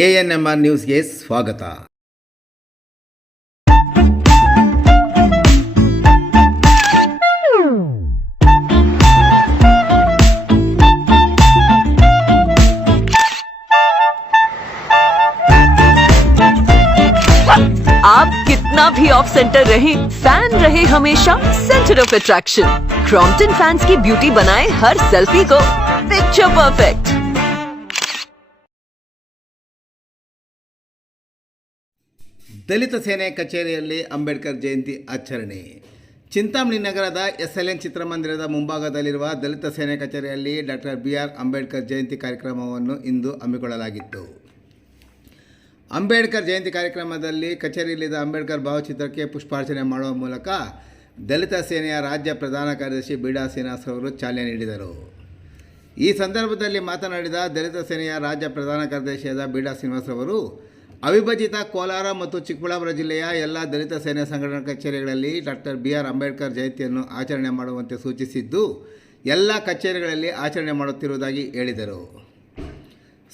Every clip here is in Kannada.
ANMR ನ್ಯೂಸ್ಗೆ ಸ್ವಾಗತ. आप कितना भी ऑफ सेंटर रहे, फैन रहे हमेशा centre of attraction. Crompton fans की ब्यूटी बनाए हर सेल्फी को पिक्चर परफेक्ट. ದಲಿತ ಸೇನೆ ಕಚೇರಿಯಲ್ಲಿ ಅಂಬೇಡ್ಕರ್ ಜಯಂತಿ ಆಚರಣೆ. ಚಿಂತಾಮಣಿ ನಗರದ SLN ಚಿತ್ರಮಂದಿರದ ಮುಂಭಾಗದಲ್ಲಿರುವ ದಲಿತ ಸೇನೆ ಕಚೇರಿಯಲ್ಲಿ ಡಾಕ್ಟರ್ BR ಅಂಬೇಡ್ಕರ್ ಜಯಂತಿ ಕಾರ್ಯಕ್ರಮವನ್ನು ಇಂದು ಹಮ್ಮಿಕೊಳ್ಳಲಾಗಿತ್ತು. ಅಂಬೇಡ್ಕರ್ ಜಯಂತಿ ಕಾರ್ಯಕ್ರಮದಲ್ಲಿ ಕಚೇರಿಯಲ್ಲಿದ್ದ ಅಂಬೇಡ್ಕರ್ ಭಾವಚಿತ್ರಕ್ಕೆ ಪುಷ್ಪಾರ್ಚನೆ ಮಾಡುವ ಮೂಲಕ ದಲಿತ ಸೇನೆಯ ರಾಜ್ಯ ಪ್ರಧಾನ ಕಾರ್ಯದರ್ಶಿ ಬೀಡಾ ಶ್ರೀನಿವಾಸ್ ಅವರು ಚಾಲನೆ ನೀಡಿದರು. ಈ ಸಂದರ್ಭದಲ್ಲಿ ಮಾತನಾಡಿದ ದಲಿತ ಸೇನೆಯ ರಾಜ್ಯ ಪ್ರಧಾನ ಕಾರ್ಯದರ್ಶಿಯಾದ ಬೀಡಾ ಶ್ರೀನಿವಾಸ್ ಅವರು, ಅವಿಭಜಿತ ಕೋಲಾರ ಮತ್ತು ಚಿಕ್ಕಬಳ್ಳಾಪುರ ಜಿಲ್ಲೆಯ ಎಲ್ಲ ದಲಿತ ಸೇನೆ ಸಂಘಟನಾ ಕಚೇರಿಗಳಲ್ಲಿ ಡಾಕ್ಟರ್ BR ಅಂಬೇಡ್ಕರ್ ಜಯಂತಿಯನ್ನು ಆಚರಣೆ ಮಾಡುವಂತೆ ಸೂಚಿಸಿದ್ದು, ಎಲ್ಲ ಕಚೇರಿಗಳಲ್ಲಿ ಆಚರಣೆ ಮಾಡುತ್ತಿರುವುದಾಗಿ ಹೇಳಿದರು.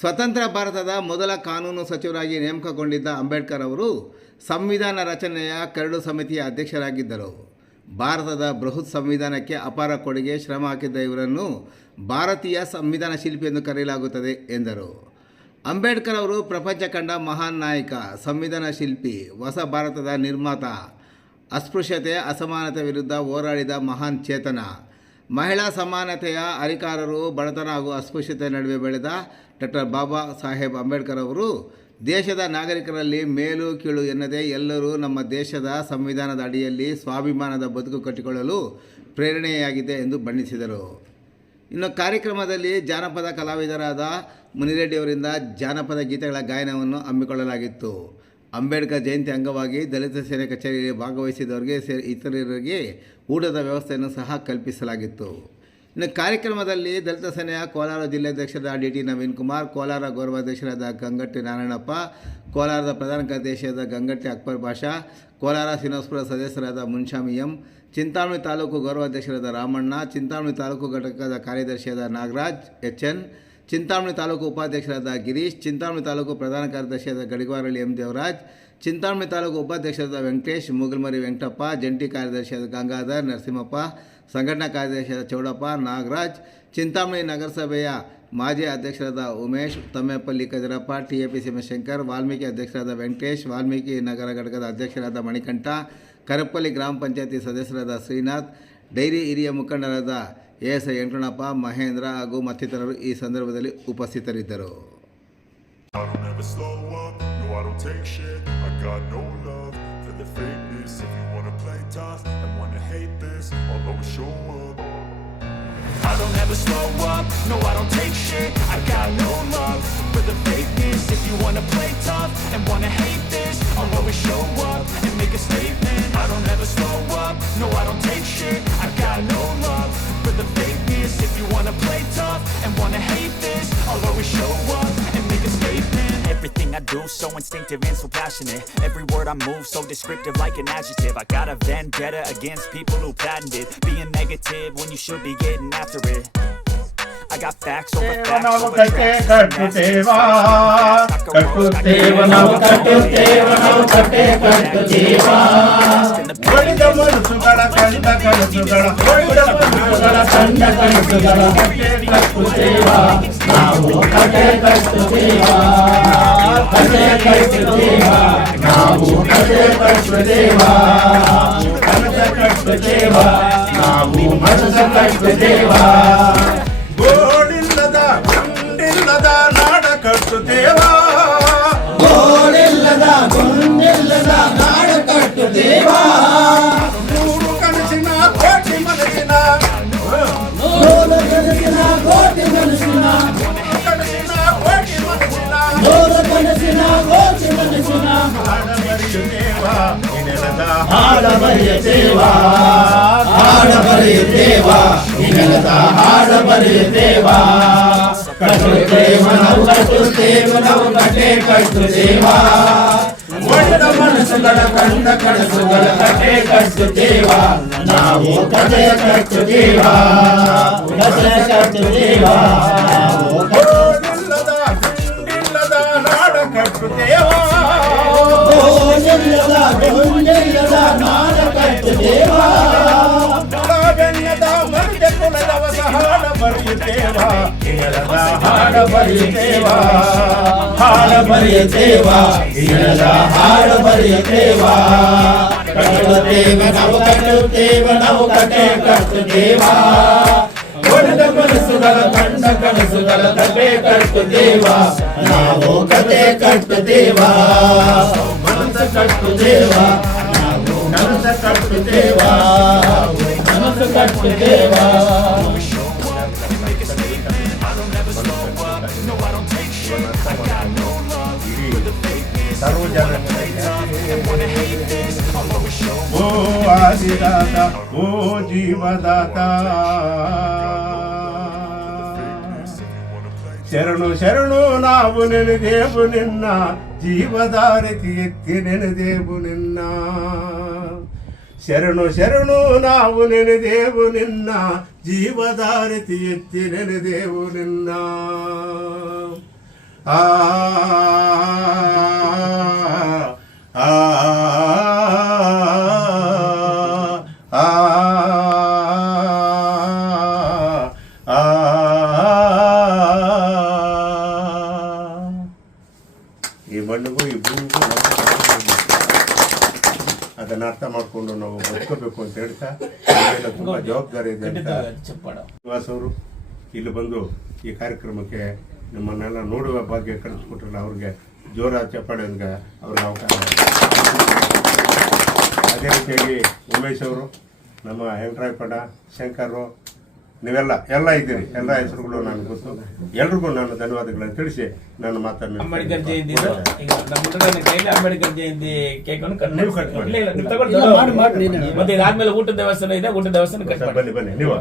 ಸ್ವತಂತ್ರ ಭಾರತದ ಮೊದಲ ಕಾನೂನು ಸಚಿವರಾಗಿ ನೇಮಕಗೊಂಡಿದ್ದ ಅಂಬೇಡ್ಕರ್ ಅವರು ಸಂವಿಧಾನ ರಚನೆಯ ಕರಡು ಸಮಿತಿಯ ಅಧ್ಯಕ್ಷರಾಗಿದ್ದರು. ಭಾರತದ ಬೃಹತ್ ಸಂವಿಧಾನಕ್ಕೆ ಅಪಾರ ಕೊಡುಗೆ ಶ್ರಮ ಹಾಕಿದ್ದ ಇವರನ್ನು ಭಾರತೀಯ ಸಂವಿಧಾನ ಶಿಲ್ಪಿ ಎಂದು ಕರೆಯಲಾಗುತ್ತದೆ ಎಂದರು. ಅಂಬೇಡ್ಕರ್ ಅವರು ಪ್ರಪಂಚ ಕಂಡ ಮಹಾನ್ ನಾಯಕ, ಸಂವಿಧಾನ ಶಿಲ್ಪಿ, ಹೊಸ ಭಾರತದ ನಿರ್ಮಾತ, ಅಸ್ಪೃಶ್ಯತೆ ಅಸಮಾನತೆ ವಿರುದ್ಧ ಹೋರಾಡಿದ ಮಹಾನ್ ಚೇತನ, ಮಹಿಳಾ ಸಮಾನತೆಯ ಹರಿಕಾರರು, ಬಡತನ ಹಾಗೂ ಅಸ್ಪೃಶ್ಯತೆ ನಡುವೆ ಬೆಳೆದ ಡಾಕ್ಟರ್ ಬಾಬಾ ಸಾಹೇಬ್ ಅಂಬೇಡ್ಕರ್ ಅವರು ದೇಶದ ನಾಗರಿಕರಲ್ಲಿ ಮೇಲು ಕೀಳು ಎನ್ನದೇ ಎಲ್ಲರೂ ನಮ್ಮ ದೇಶದ ಸಂವಿಧಾನದ ಅಡಿಯಲ್ಲಿ ಸ್ವಾಭಿಮಾನದ ಬದುಕು ಕಟ್ಟಿಕೊಳ್ಳಲು ಪ್ರೇರಣೆಯಾಗಿದೆ ಎಂದು ಬಣ್ಣಿಸಿದರು. ಇನ್ನು ಕಾರ್ಯಕ್ರಮದಲ್ಲಿ ಜಾನಪದ ಕಲಾವಿದರಾದ ಮುನಿರೆಡ್ಡಿಯವರಿಂದ ಜಾನಪದ ಗೀತೆಗಳ ಗಾಯನವನ್ನು ಹಮ್ಮಿಕೊಳ್ಳಲಾಗಿತ್ತು. ಅಂಬೇಡ್ಕರ್ ಜಯಂತಿ ಅಂಗವಾಗಿ ದಲಿತ ಸೇನೆ ಕಚೇರಿಯಲ್ಲಿ ಭಾಗವಹಿಸಿದವರಿಗೆ ಇತರರಿಗೆ ಊಟದ ವ್ಯವಸ್ಥೆಯನ್ನು ಸಹ ಕಲ್ಪಿಸಲಾಗಿತ್ತು. ಇನ್ನು ಕಾರ್ಯಕ್ರಮದಲ್ಲಿ ದಲಿತ ಸೇನೆಯ ಕೋಲಾರ ಜಿಲ್ಲಾಧ್ಯಕ್ಷರಾದ DT ನವೀನ್ ಕುಮಾರ್, ಕೋಲಾರ ಗೌರವಾಧ್ಯಕ್ಷರಾದ ಗಂಗಟ್ಟಿ ನಾರಾಯಣಪ್ಪ, ಕೋಲಾರದ ಪ್ರಧಾನ ಕಾರ್ಯದರ್ಶಿಯಾದ ಗಂಗಟ್ಟಿ ಅಕ್ಬರ್ ಬಾಷಾ, ಕೋಲಾರ ಶ್ರೀನಿವಾಸಪುರ ಸದಸ್ಯರಾದ ಮುನ್ಷಾಮಿ ಎಂ, ಚಿಂತಾಮಣಿ ತಾಲೂಕು ಗೌರವಾಧ್ಯಕ್ಷರಾದ ರಾಮಣ್ಣ, ಚಿಂತಾಮಣಿ ತಾಲೂಕು ಘಟಕದ ಕಾರ್ಯದರ್ಶಿಯಾದ ನಾಗರಾಜ್ HN, ಚಿಂತಾಮಣಿ ತಾಲೂಕು ಉಪಾಧ್ಯಕ್ಷರಾದ ಗಿರೀಶ್, ಚಿಂತಾಮಣಿ ತಾಲೂಕು ಪ್ರಧಾನ ಕಾರ್ಯದರ್ಶಿಯಾದ ಗಡಿವಾರಳ್ಳಿ M ದೇವರಾಜ್, ಚಿಂತಾಮಣಿ ತಾಲೂಕು ಉಪಾಧ್ಯಕ್ಷರಾದ ವೆಂಕಟೇಶ್, ಮೂಗಲ್ಮರಿ ವೆಂಕಟಪ್ಪ, ಜಂಟಿ ಕಾರ್ಯದರ್ಶಿಯಾದ ಗಂಗಾಧರ್ ನರಸಿಂಹಪ್ಪ, ಸಂಘಟನಾ ಕಾರ್ಯದರ್ಶಿಯಾದ ಚೌಡಪ್ಪ ನಾಗರಾಜ್, ಚಿಂತಾಮಣಿ ನಗರಸಭೆಯ ಮಾಜಿ ಅಧ್ಯಕ್ಷರಾದ ಉಮೇಶ್, ತಮ್ಮೇಪಲ್ಲಿ ಕದಿರಪ್ಪ, TAPC ಶಂಕರ್, ವಾಲ್ಮೀಕಿ ಅಧ್ಯಕ್ಷರಾದ ವೆಂಕಟೇಶ್, ವಾಲ್ಮೀಕಿ ನಗರ ಘಟಕದ ಅಧ್ಯಕ್ಷರಾದ ಮಣಿಕಂಠ, ಕರಪ್ಪಲ್ಲಿ ಗ್ರಾಮ ಪಂಚಾಯತಿ ಸದಸ್ಯರಾದ ಶ್ರೀನಾಥ್, ಡೈರಿ ಹಿರಿಯ ಮುಖಂಡರಾದ ASI ವೆಂಕಟಪ್ಪ, ಮಹೇಂದ್ರ ಹಾಗೂ ಮತ್ತಿತರರು ಈ ಸಂದರ್ಭದಲ್ಲಿ ಉಪಸ್ಥಿತರಿದ್ದರು. I don't ever slow up, no I don't take shit. I got no love for the fakeness. If you wanna play tough and wanna hate this, I'll always show up and make a statement. I don't ever slow up, no I don't take shit. I got no love for the fakeness. If you wanna play tough and wanna hate this, I'll always show up and make a statement. Everything I do so instinctive and so passionate. Every word I move so descriptive like an adjective. I got a vendetta against people who patented being negative when you should be getting after it. I got facts over facts over tracks. Kattuteva now kattuteva ಒಳಿದ ಮನಸ್ಸುಗಳ ಕಂಡ ಕನಸುಗಳ ಒಳಿದ ಮನಸ್ಸುಗಳ ಕಂಡ ಕನಸುಗಳ ಕಟ್ಟುತ್ತೇವ ನಾವು ಕಟ್ಟೆ ಕಟ್ಟುತ್ತೇವ ಕಟ್ಟೆ ಕಟ್ಟುತ್ತೇವ ನಾವು ಕಟ್ಟೆ ಕಟ್ಟುತ್ತೇವ ಕನಸ ಕಟ್ಟುತ್ತೇವ ನಾವು ಮನಸ ಕಟ್ಟುತ್ತೇವ ಗೋಳಿಲ್ಲದ ಗುಂಡಿಲ್ಲದ ನಾಡ ಕಟ್ಟುತ್ತೇವ ಗೋಳಿಲ್ಲದ ಗುಂಡಿಲ್ಲದ ನಾಡ ಕಟ್ಟುತ್ತೇವ ನೂರು ಕನಸಿನ ಕೋಟಿ ಮನಸ್ಸಿನ ನೂರು ಕನಸಿನ ಕೋಟಿ ಮನಸ್ಸಿನ ಕನಸಿನ ಕೋಟಿ ಮನಸ್ಸಿನ ನೂರು ಕನಸಿನ ಕೋಟಿ ಮನಸ್ಸಿನ ಹಾಡ ಬರೆಯುತ್ತೇವ ಹಾಡ ಬರೆಯುತ್ತೇವ ನಿನಗದ ಹಾಡ ಬರೆಯುತ್ತೇವ ಕಟ್ಟುತ್ತೇವ ನಾವು ಕಟ್ಟುತ್ತೇವ ನಾವು ಕಟ್ಟೆ ಕಟ್ಟುತ್ತೇವ ಒಳ್ಳೆದ ಮನಸ್ಸುಗಳ ಕಂಡ ಕನಸುಗಳ ಕಟ್ಟೆ ಕಟ್ಟುತ್ತೇವ ನಾವು ಕಟ್ಟೆ ಕಟ್ಟುತ್ತೇವ ಕಟ್ಟೆ ಕಟ್ಟುತ್ತೇವ ದೇವಾ ಬೆನ್ನದ ಮಧ್ಯ ಕುಲದವ ಹಾಡ ಬರೆಯುತ್ತೇವ ಇಳದ ಹಾಡ ಬರೆಯುತ್ತೇವ ಹಾಡ ಬರೆಯುತ್ತೇವ ಇಳದ ಹಾಡ ಬರೆಯುತ್ತೇವ ಕಟ್ಟುತ್ತೇವ ನಾವು ಕಟ್ಟುತ್ತೇವ ನಾವು ಕಟ್ಟೆ ಕಟ್ಟುತ್ತೇವ ಒಡೆದ ಕನಸುಗಳ ಕಂಡ ಕನಸುಗಳ ಕತೆ ಕಟ್ಟುತ್ತೇವ ನಾವು ಕತೆ ಕಟ್ಟುತ್ತೇವ ಮನಸ್ಸ ಕಟ್ಟುತ್ತೇವ ನಾವು ಮನಸ್ಸ ಕಟ್ಟುತ್ತೇವ ಮನಸ್ಸು ಕಟ್ಟುತ್ತೇವ ಓ ಆದಿದಾತ ಓ ಜೀವದಾತ ಶರಣು ಶರಣು ನಾವು ನೆನೆದೇವು ನಿನ್ನ ಜೀವದಾರತಿ ಎತ್ತಿ ನೆನೆದೇವು ನಿನ್ನ ಶರಣು ಶರಣು ನಾವು ನೆನೆದೇವು ನಿನ್ನ ಜೀವದಾರತಿ ಎತ್ತಿ ನೆನೆದೇವು ನಿನ್ನ ಆ ಆ ಈ ಮಣ್ಣಿಗೂ ಈ ಭೂಮಿಗೂ ಅದನ್ನ ಅರ್ಥ ಮಾಡಿಕೊಂಡು ನಾವು ಬದುಕೋಬೇಕು ಅಂತ ಹೇಳ್ತಾ ತುಂಬಾ ಜವಾಬ್ದಾರಿ ಇದೆ ಅಂತ ಶ್ರೀನಿವಾಸ್ ಅವರು ಇಲ್ಲಿ ಬಂದು ಈ ಕಾರ್ಯಕ್ರಮಕ್ಕೆ ನಮ್ಮನ್ನೆಲ್ಲ ನೋಡುವ ಭಾಗ್ಯ ಕಳಿಸ್ಕೊಟ್ರಲ್ಲ ಅವ್ರಿಗೆ ಜೋರಾದ ಚಪ್ಪಾಳೆ ಅಂತ ಅವ್ರಿಗೆ ಅವಕಾಶ. ಅದೇ ರೀತಿಯಾಗಿ ಉಮೇಶ್ ಅವರು, ನಮ್ಮ ಹೆಂಡ್ರಾಯಪಡ, ಶಂಕರು, ನೀವೆಲ್ಲ ಇದ್ದೀರಿ. ಎಲ್ಲ ಹೆಸರುಗಳು ನನಗೆ ಗೊತ್ತು. ಎಲ್ರಿಗೂ ನಾನು ಧನ್ಯವಾದಗಳನ್ನು ತಿಳಿಸಿ ನಾನು ಮಾತನ್ನು ಅಂಬೇಡ್ಕರ್ ಜಯಂತಿ ಅಂಬೇಡ್ಕರ್ ಜಯಂತಿ ಕೇಕ್ ಮತ್ತೆ ಇದಾದ್ಮೇಲೆ ಊಟದ ದೇವಸ್ಥಾನ ಇದೆ. ಊಟದ ದೇವಸ್ಥಾನ ಬನ್ನಿ ನೀವು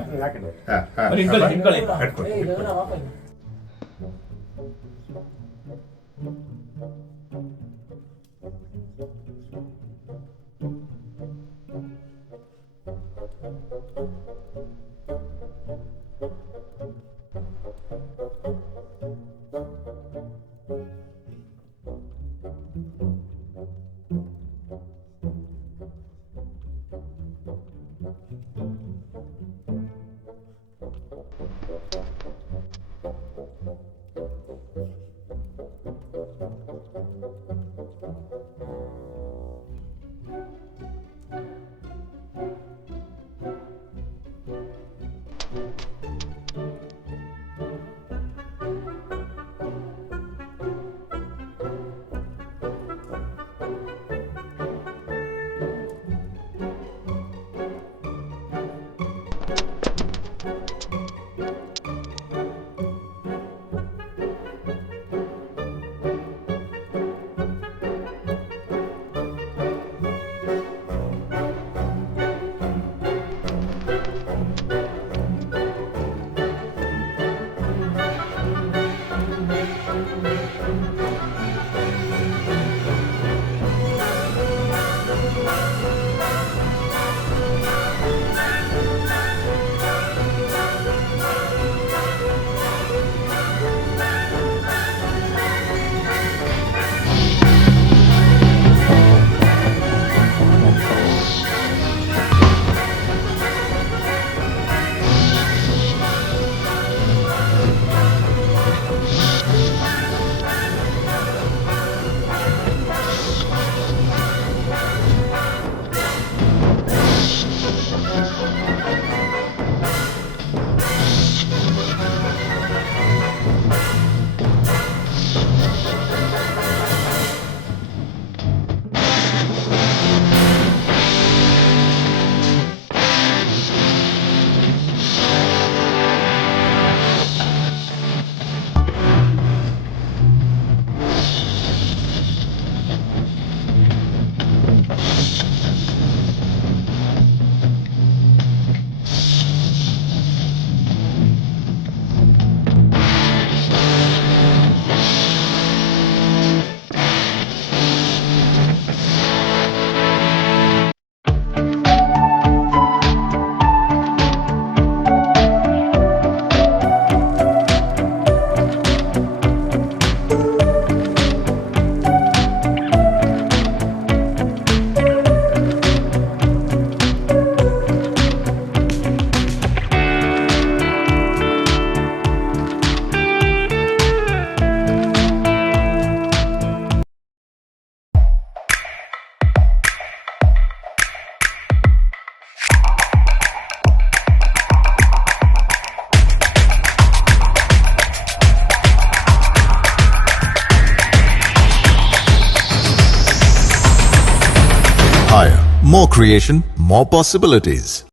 More creation, more possibilities.